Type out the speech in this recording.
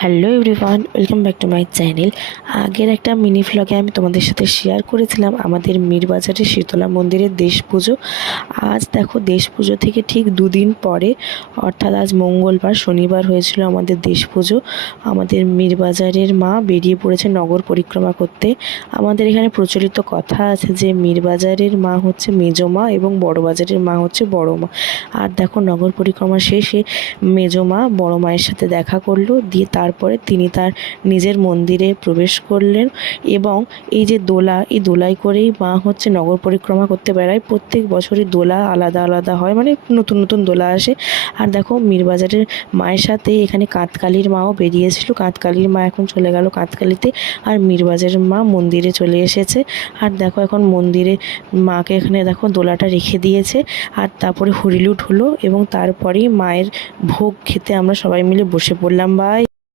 Hello everyone, welcome back to my channel. আগের একটা mini ভ্লগে আমি তোমাদের সাথে শেয়ার করেছিলাম আমাদের মীরবাজারের শীতলা মন্দিরের দেশ পুজো। আজ দেখো দেশ পুজো থেকে ঠিক দুদিন পরে, অর্থাৎ আজ মঙ্গলবার, শনিবার হয়েছিল আমাদের দেশ পুজো। আমাদের মীরবাজারের মা বেরিয়ে পড়েছে নগর পরিক্রমা করতে। আমাদের এখানে প্রচলিত কথা আছে যে মীরবাজারের মা হচ্ছে মেজো মা এবং বড়বাজারের মা হচ্ছে বড় মা। আর দেখো নগর পরিক্রমা শেষে মেজো মা বড় মায়ের সাথে দেখা করলো, দিয়ে তারপরে তিনি তার নিজের মন্দিরে প্রবেশ করলেন। এবং এই যে দোলা, এই দোলায় করেই মা হচ্ছে নগর পরিক্রমা করতে বেড়ায়। প্রত্যেক বছরই দোলা আলাদা আলাদা হয়, মানে নতুন নতুন দোলা আসে। আর দেখো মীরবাজারের মায়ের সাথে এখানে কাঁতকালীর মাও বেরিয়েছিল। কাঁতকালীর মা এখন চলে গেল কাঁতকালীতে, আর মীরবাজারের মা মন্দিরে চলে এসেছে। আর দেখো এখন মন্দিরে মাকে এখানে দেখো দোলাটা রেখে দিয়েছে। আর তারপরে হরিলুট হলো এবং তারপরেই মায়ের ভোগ খেতে আমরা সবাই মিলে বসে পড়লাম। বাই।